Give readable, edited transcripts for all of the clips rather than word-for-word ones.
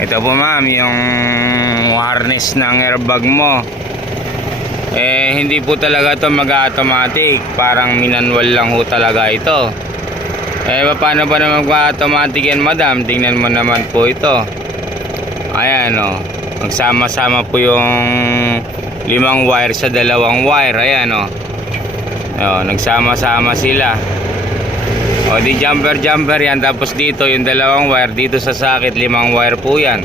Ito po ma'am, yung harness ng airbag mo. Hindi po talaga ito mag-automatic. Parang minanwal lang ho talaga ito. Paano ba naman mag-automatic yan madam? Tingnan mo naman po ito. Ayan o. Magsama-sama po yung 5 wire sa 2 wire. Ayan o. Nagsama-sama sila. O di jumper yan. Tapos dito yung 2 wire. Dito sa sakit 5 wire po yan.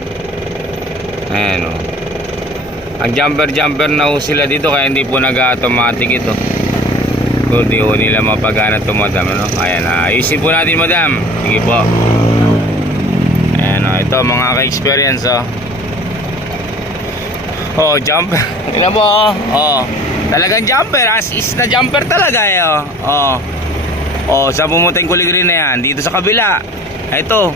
Ayan o. Ang jumper na ho sila dito. Kaya hindi po nag-automatic ito. Hindi ho nila mapagana ito madam, ano? Ayan, ayusin po natin madam. Sige po. Ayan o. Ito mga ka-experience o. Jumper. Tignan mo o. Talagang jumper. As is na jumper talaga eh o. Sa pumuting kuligrin na yan. Dito sa kabila. Ito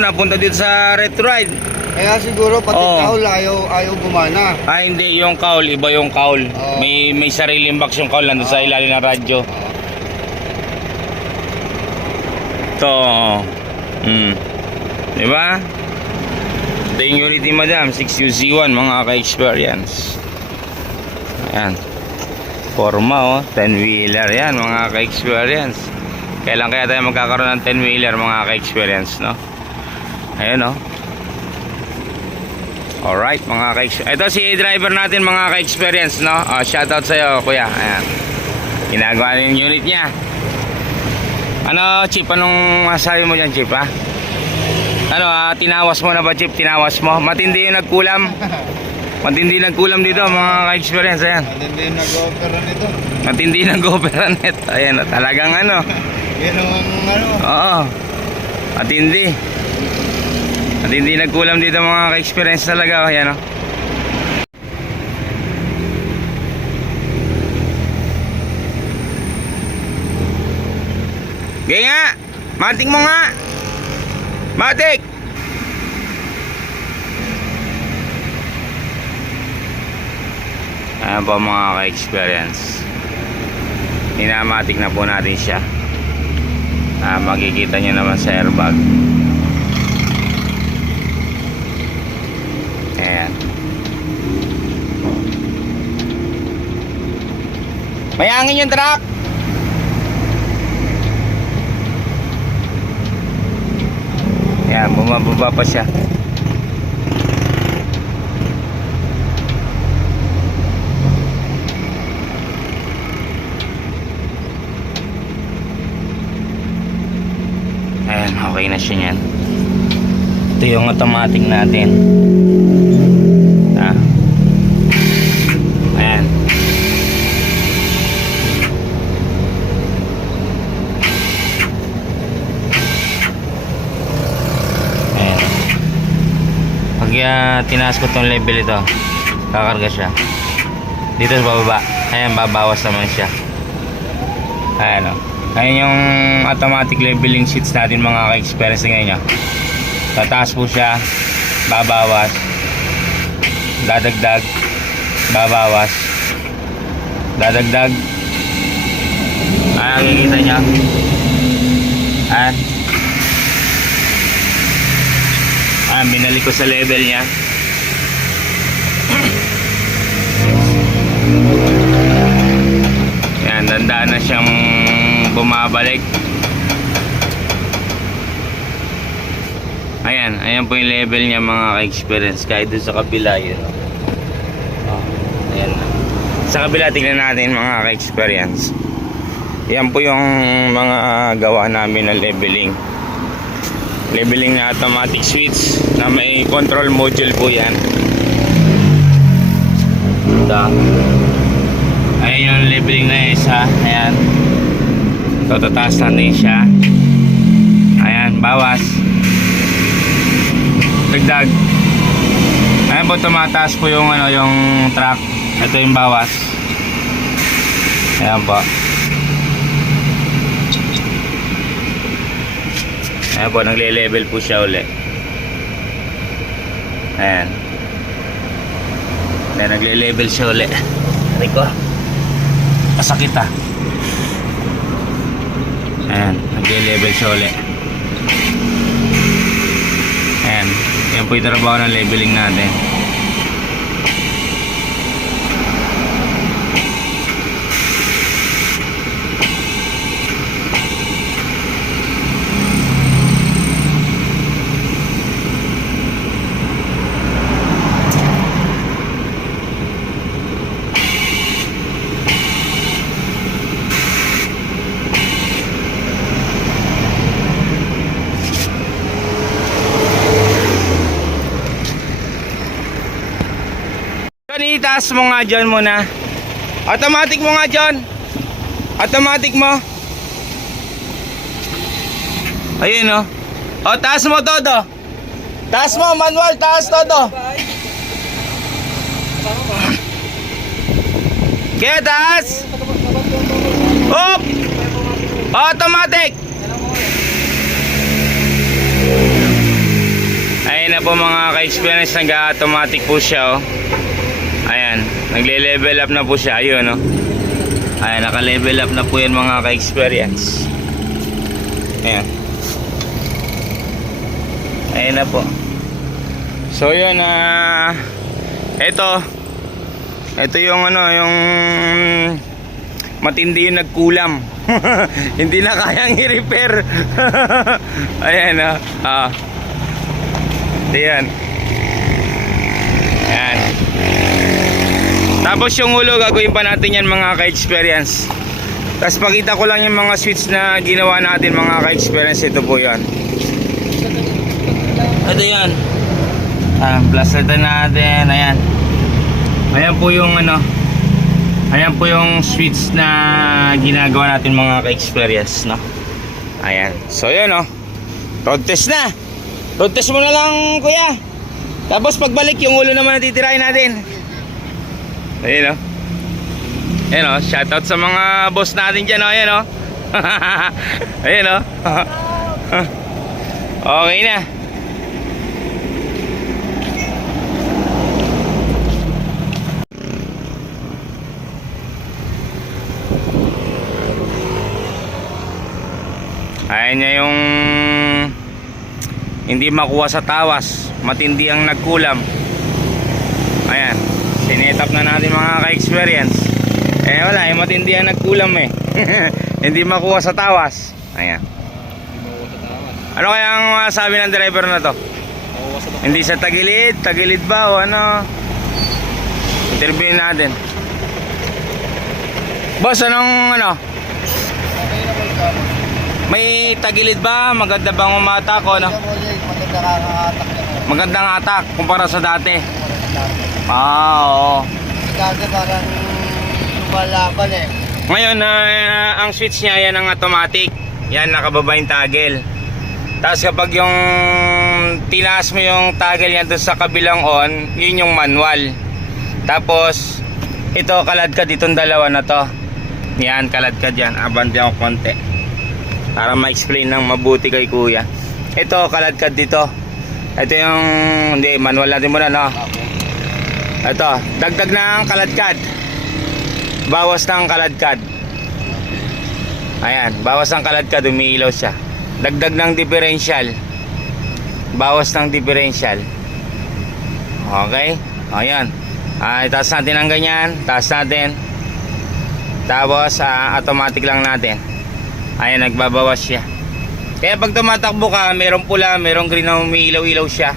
napunta dito sa retroride. Kaya siguro pati kaul ayaw gumana. Hindi, yung kaul, iba yung kaul. May sariling box yung kaul nandun sa ilalim ng radyo. Ito. Diba? Ito yung unity madam, 6UZ1 mga ka-experience. Ayan. Forma 10-wheeler yan mga ka-experience. Kailan kaya tayo magkakaroon ng 10-wheeler mga ka-experience, no? Ayan Alright mga ka-experience. Ito si driver natin mga ka-experience, no? Shoutout sa'yo kuya. Ayan. Ginagawa na yung unit niya. Ano Chip, anong masabi mo dyan Chip ha? Tinawas mo na ba Chip? Tinawas mo? Matindi yung nagkulam. Matindi nagkulam dito mga ka-experience. Ayan. Matindi yung nag-opera nito. Matindi nag-opera nito. Ayan talagang Yan ang Oo. Matindi. At hindi nagkulam dito mga ka-experience talaga. Ayan o. Gaya nga. Matik mo nga. Matik. Ayan po mga ka-experience. Inamatik na po natin siya. Makikita nyo naman sa airbag. Ayan. May hangin yung truck. Ayan, bumababa pa siya. Ayan, okay na siya yan. Ito yung automatic natin. Ayan. Ayan. Pag tinaas ko tong level ito, kakarga siya dito sa bababa. Ayan, babawas naman siya. Ayan o. Ayan yung automatic leveling sheets natin mga ka-experience ngayon. Tataas po siya, babawas, dadagdag, babawas, dadagdag. Nakikita niya. Binalik ko sa level niya. Yan, dandaan na siyang bumabalik. Ayan po yung level niya mga ka-experience. Kahit doon sa kabila yun. Ayan. Sa kabila tingnan natin mga ka-experience. Yan po yung mga gawa namin ng leveling. Leveling na automatic switch na may control module po yan. Ayan yung leveling na isa. Ayan. So tataas natin siya. Ayan, bawas, dagdag. Ayan po, tumataas po yung yung track. Ito yung bawas. Ayan po. Ayan po, nagle-level po siya uli. Ayan. Ayan, nagle-level siya uli. Aray ko, masakit ah. Ayan, nagle-level siya uli. Ayan po yung trabaho ng leveling natin. Itaas mo nga dyan muna. Automatic mo nga dyan. Automatic mo. Ayun o. O, taas mo todo. Taas mo, manual, taas todo. Kaya taas. Up. Automatic. Ayun na po mga ka-experience, nag-automatic po siya, oh. Ayan, nagle-level up na po siya. Ayun, no? Ayan, naka-level up na po yan mga ka-experience. Ayan. Ayan na po. So yun, ito yung yung matindi yung nagkulam. Hindi na kayang i-repair. Ayan, ayan. Ayan. Tapos yung ulo, gagawin pa natin yan mga ka-experience. Tapos pakita ko lang yung mga switch na ginawa natin mga ka-experience. Ito po yan. Ito yan. Blaster natin. Ayan. Ayan po yung ayan po yung switch na ginagawa natin mga ka-experience, no? Ayan. So yun, road test na. Road test mo na lang, kuya. Tapos pagbalik yung ulo naman natitirahin natin. Ayun, Ayan, shoutout sa mga boss natin dyan, Ayan, Ayan, Okay na. Ayan niya yung hindi makuha sa tawas. Matindi ang nagkulam. Ayan, sinetap na natin mga ka-experience. Wala, matindi ang nagkulam hindi makuha sa tawas. Ayan. Ano kaya ang sabi ng driver na to? Hindi sa tagilid? Tagilid ba o ano? Interviewin natin. Boss, anong may tagilid ba? Maganda bang umatak o ano? Magandang atak kumpara sa dati. Oo. Dati parang lumalaban Ngayon, ang switch niya yan ang automatic. Yan, nakababa yung toggle. Tapos kapag yung tinaas mo yung toggle yan doon sa kabilang on, yun yung manual. Tapos ito, kaladkad itong dalawa na to. Yan, kaladkad yan. Abante ako konti para ma-explain ng mabuti kay kuya. Ito, kaladkad dito. Ito yung, hindi, manual natin muna, no? Ito, dagdag ng kaladkad. Bawas ng kaladkad. Ayan, bawas ng kaladkad, umiilaw siya. Dagdag ng differential. Bawas ng differential. Okay? Ayan. Itaas natin ang ganyan. Taas natin. Tapos, automatic lang natin. Ayan, nagbabawas siya. Kaya pag tumatakbo ka, merong pula, merong green na umiilaw-ilaw siya.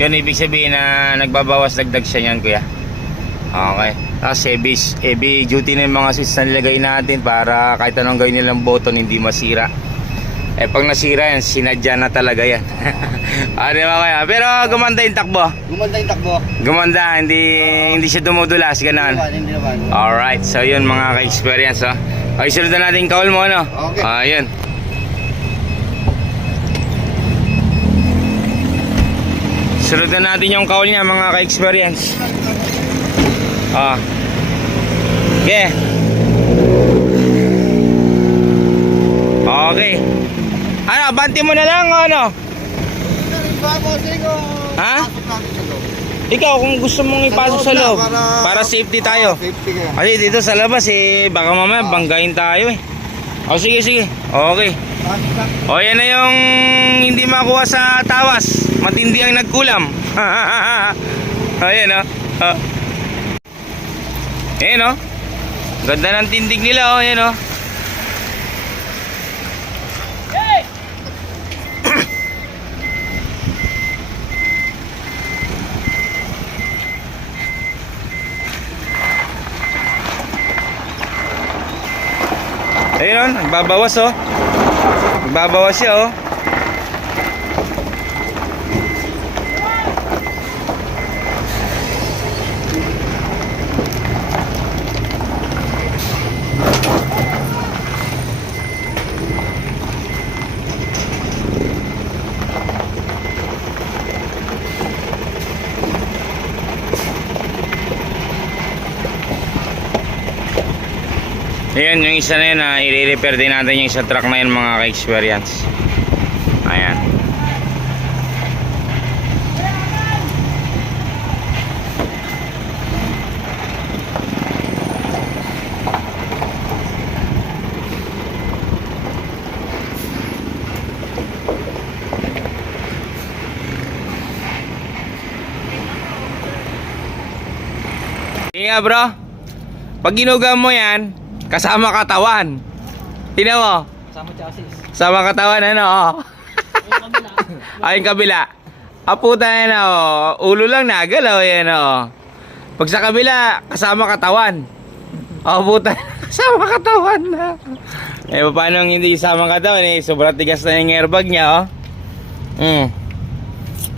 Yun, ibig sabihin na nagbabawas, dagdag siya yan, kuya. Okay. Tapos heavy duty na yung mga switch na nilagay natin para kahit anong gawin nilang button, hindi masira. Pag nasira yan, sinadya na talaga yan. Ano ba kaya? Pero gumanda yung takbo. Gumanda yung takbo. Gumanda, hindi siya dumudulas, gano'n. Hindi naman. Alright, so yun mga ka-experience, Okay, sunod na natin kaul mo, ano? Okay. Ayun. Sunod na natin yung kaul niya mga ka-experience. Okay. Okay. Ano, banti mo na lang, ano? Ha? Ikaw, kung gusto mong ipasok sa loob, para safety tayo. Safety kaya. Kasi dito sa labas, baka mamaya banggain tayo, O sige, sige. Okay. O yan na yung hindi makuha sa tawas. Matindi ang nagkulam. Ayan o. Ayan o. Ganda ng tindig nila o. Ayan o. Ayun, nagbabawas oh. Nagbabawas siya oh. Ayan, yung isa na yun, i-repair din natin yung isa truck na yun mga ka-experience. Ayan. Iya bro, pag ginuga mo yan, kasama katawan. Tingnan mo. Kasama chassis. Kasama katawan ano. Ay, yung kabila. Puta yan oh. Ulo lang nagalaw yan oh. Pag sa kabila, kasama katawan. Puta, kasama katawan na. Paano hindi kasama katawan eh? Sobrang tigas na yung airbag niya oh.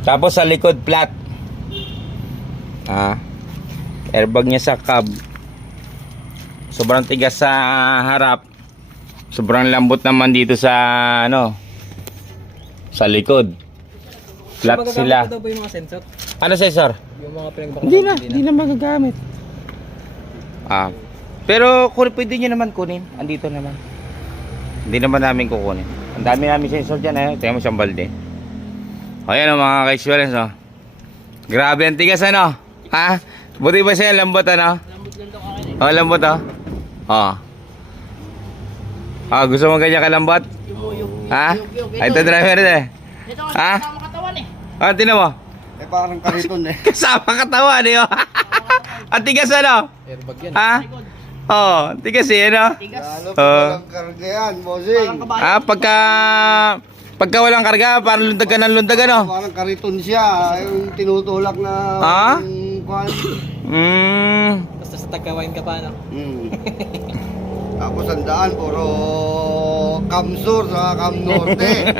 Tapos sa likod flat. Airbag niya sa cab. Sobrang tigas sa harap. Sobrang lambot naman dito sa sa likod. Flat sila. Ito ba yung mga sensor? Ano sensor? Yung mga pinagbaka. Hindi na magagamit. Pero kung pwede nyo naman kunin. Andito naman. Hindi naman namin kukunin. Ang dami namin sensor dyan Tingnan mo siyang balde. Ayan mga ka-experience Grabe ang tigas Buti ba siya lambot Lambot lang daw kakin lambot gusto mo ganyan kalambot? Ay, ito driver Ito nga kasama katawan tinan mo. Parang kariton Kasama katawan Ang tigas Airbag yan. Tigas ano? Lalo pa walang karga yan, bossing. Pagka walang karga, parang lundag ka ng lundag Parang kariton siya. Yung tinutulak na... Basta sa tagkawain ka pa Tapos ang daan, puro Cam Sur sa Cam Norte.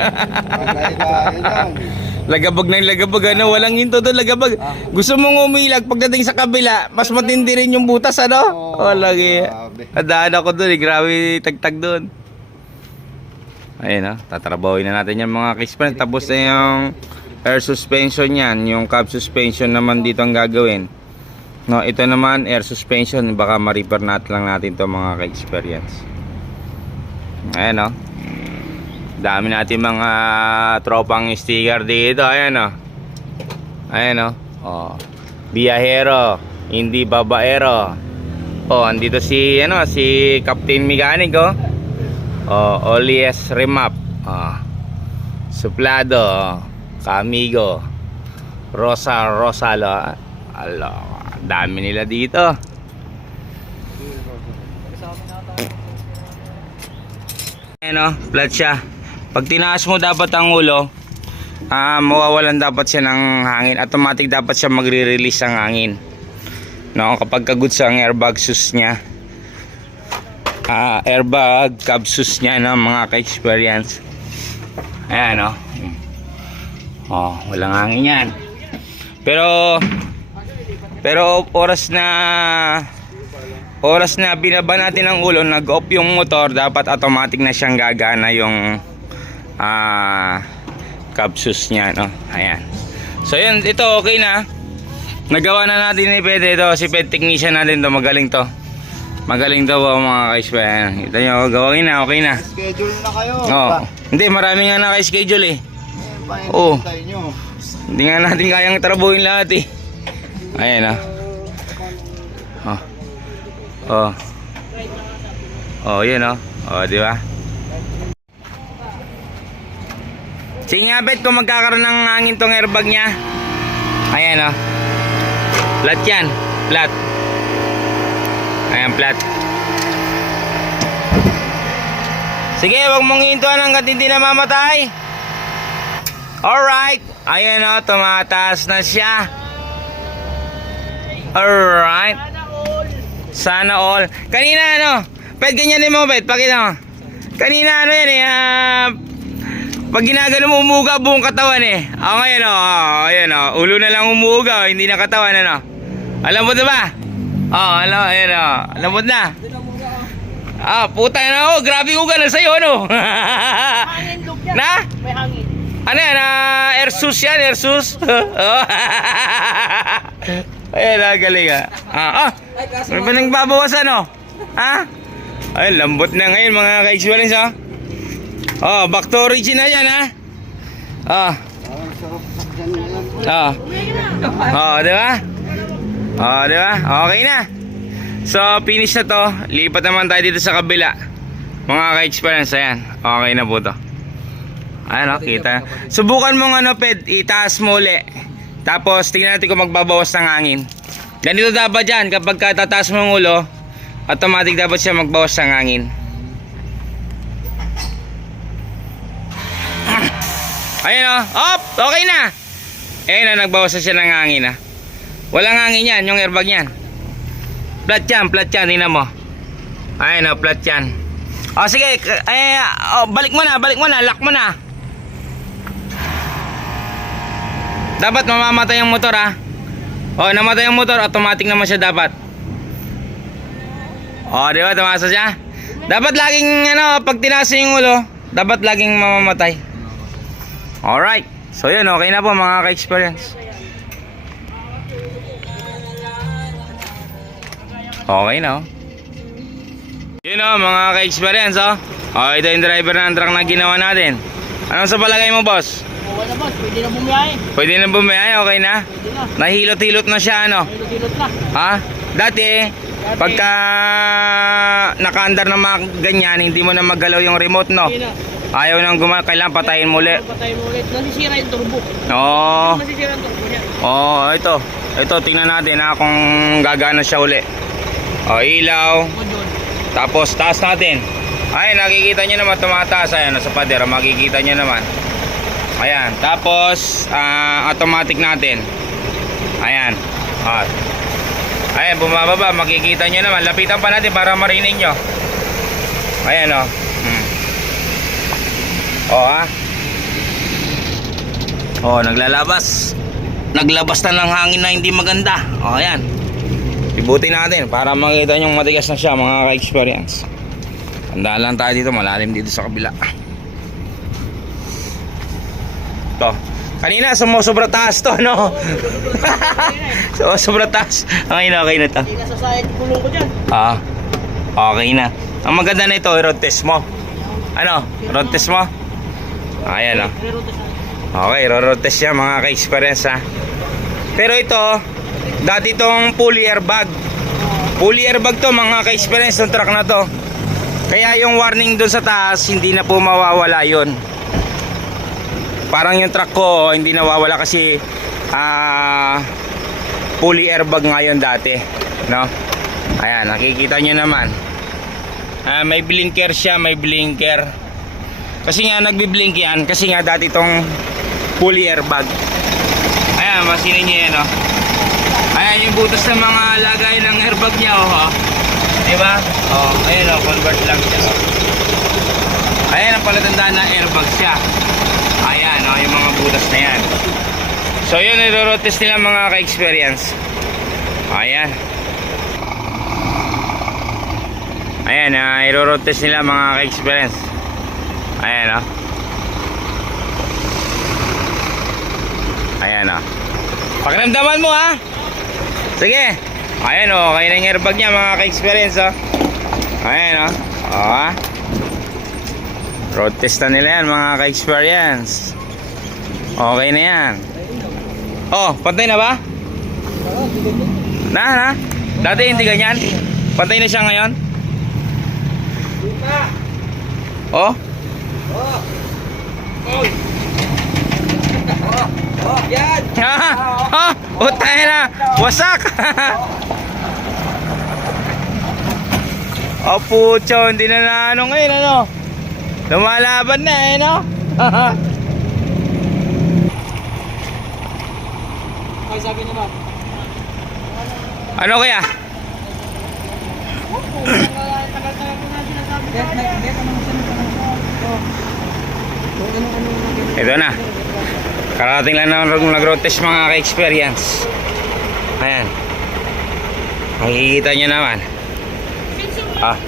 Lagabag ng lagabag walang hinto doon lagabag. Gusto mong umilag pagdating sa kabila, mas matindi rin yung butas lagi. Nadaan ako doon grabe tagtag doon. Ayun tatrabawin na natin yan mga ka-experience. Tapos na yung air suspension yan, yung cab suspension naman dito ang gagawin. Ito naman air suspension, baka ma-repair lang natin to mga ka-experience. Ayan dami natin mga tropang sticker dito. Ayan biyahero, hindi babaero. Andito si si Captain Mechanic Olies Remap Suplado Camigo Rosalo dami nila dito. Flat siya. Pag tinaas mo dapat ang ulo, mawawalan dapat siya ng hangin. Automatic dapat siya magre-release ng hangin. Kapag kagoods ang airbag shoes niya. Airbag cab shoes niya mga ka-experience. Ayan walang hangin yan. Pero oras na binaba natin ang ulo, nag-off yung motor, dapat automatic na siyang gagana yung cab shoes niya Ayan. So yun, ito okay na. Nagawa na natin ni Pede ito, si Ped technician natin to, magaling to mga ka-experience. Ito nyo, gawin na, okay na. Schedule na kayo. Hindi, marami nga naka-schedule hindi nga natin kayang trabuhin lahat Ayan yun di ba? Sige nga, Bet, kung magkakaroon ng hangin tong airbag niya. Ayan, oh. Flat yan. Flat. Ayan, flat. Sige, wag mong hintuan hanggat hindi na mamatay. Alright. Ayan, oh. Tumataas na siya. Alright. Sana all. Kanina, ano? Bet, ganyan din mo, Bet. Pakita mo. Kanina, ano yan, eh. Pag ginagano mo, umuuga buong katawan, eh. Ngayon, oh. Ayan, oh. Ulo na lang umuuga, oh. Hindi na katawan, ano? Alam mo na ba? Ayan, oh. Alam mo na. Puta na, oh. Grabe uga na sa'yo, ano? Hangin look yan. Na? May hangin. Ano yan? Airsus yan, Airsus. Ayan, galing, ah. Ano ba nang babawasan, oh? Ha? Ay, lambot na ngayon, mga ka-experience, oh. Back to original yan, ha? Ang sarap sakyan yan. Di ba? Di ba? Okay na. So, finish na to. Lipat naman tayo dito sa kabila. Mga ka-experience, ayan. Okay na po to. Ayan, kita. Subukan mong Ped, itaas mo uli. Tapos, tingnan natin kung magbabawas ng hangin. Ganito dapat dyan, kapag tataas mo ang ulo, automatic dapat siya magbawas ng hangin. Ayan, okay na. Ayan na, nagbawas na siya ng hangin, Walang hangin yan, yung airbag yan. Flat yan, tingnan mo. Ayan, flat yan. Sige, balik mo na, lock mo na. Dapat mamamatay ang motor, namatay ang motor, automatic naman siya dapat. Di ba, tumasa siya? Dapat laging, pag tinasa yung ulo, dapat laging mamamatay. Alright. So yun, okay na po mga ka-experience. Okay na, Yun, mga ka-experience, ito yung driver ng truck na ginawa natin. Anong sa palagay mo, boss? Okay na boss, pwede na bumiyahe. Pwede na bumiyahe, okay na? Pwede na. Nahilot-hilot na siya, Hilot-hilot na. Dati, pagka nakaandar na mga ganyan, hindi mo na magalaw yung remote, Hindi na. Ayaw nang kailangan patayin muli. Patayin mo ulit. Nasisira yung turbo. Nasisira yung turbo niya. Ito, tingnan natin kung gagana siya uli. Ilaw. Doon. Tapos taas natin. Ay, nakikita nyo naman tumataas. Ayan, sa pader, makikita nyo naman. Ayan, tapos automatic natin. Ayan. Ayan, bumababa, makikita nyo naman. Lapitan pa natin para marinig nyo. Ayan, naglalabas. Naglabas na ng hangin na hindi maganda. Ayan. Ibutin natin para makita nyo matigas na siya, mga ka-experience. Tandaan lang tayo dito, malalim dito sa kabila. Ito. Kanina sumusobra taas to, Sumusobra taas. Okay na to. Hindi nasasayad yung gulong ko dyan. Okay na. Ang maganda na ito, road test mo. Road test mo? Ayan, Okay, road test siya, mga ka-experience, Pero ito, dati itong pulley airbag. Pulley airbag to, mga ka-experience, ng truck na to. Kaya yung warning dun sa taas, hindi na po mawawala yun. Parang yung truck ko, hindi nawawala kasi pulley airbag ngayon dati, Ayan, nakikita nyo naman. May blinker siya, may blinker. Kasi nga nagbi-blink yan, kasi nga dati itong pulley airbag. Ayan, masinin nyo yan, Ayan yung butas ng mga lagay ng airbag niya, Diba? Ayan, convert lang siya, Ayan ang palatandaan na airbag siya. Ayan, yung mga butas na yan. So yun, i-road test nila, mga ka-experience. Ayan. Ayan, i-road test nila, mga ka-experience. Ayan, Ayan, pakiramdaman mo, Sige. Ayan, okay na yung airbag niya, mga ka-experience, Ayan, road test na nila yan, mga ka-experience. Okay na yan. Pantay na ba? Na? Dati hindi ganyan? Pantay na siya ngayon? Yan! Ha? Utay na! Wasak! Oh, pucho, hindi na ano ngayon, ano? Lumalaban na, eh, no? Ay, sabi naman. Ano kaya? Tagal-tagal ko na sinasabi. Ito na. Karating lang naman nag-road test mga ka-experience. Ayan. Makikita nyo naman. Ah.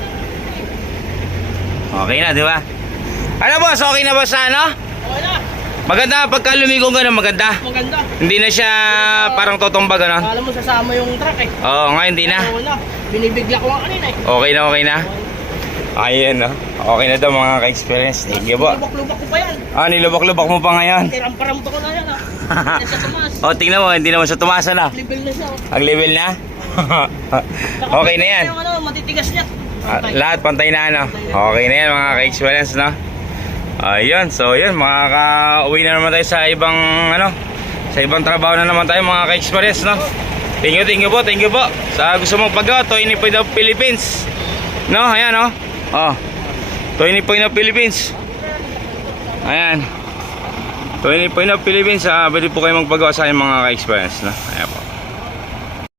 Okay na, di ba? Ano boss? Okay na boss sa ano? Okay na. Maganda pagka lumigong gano'n, maganda. Maganda. Hindi na siya parang totomba gano'n. Alam mo, sasama yung truck eh. Oo, ngayon hindi na. Oo na. Binibigla ko nga kanina eh. Okay na, okay na. Ayun, no? Okay na daw mga ka-experience. Thank you po. Lubak-lubak ko pa yan. Ah, nilubak-lubak mo pa ngayon. Tiram-paramto ko na yan ah. Yan sa tumaas. O, tingnan mo, hindi naman siya tumasa na. Level na siya oh. Ang level na? Okay na yan. Yung ano, matitigas niya. Lahat pantay na, ano? Okay na yan mga ka-experience, no? Ayun, so yun, makaka-uwi na naman tayo sa ibang, ano, sa ibang trabaho na naman tayo mga ka-experience, no? Thank you po, thank you po. Sa gusto mong pagawa, Toy Point of Philippines. No, ayan, no? Oh, Toy Point of Philippines. Ayan. Toy Point of Philippines, pwede po kayo magpagawa sa aking mga ka-experience, no? Ayan po.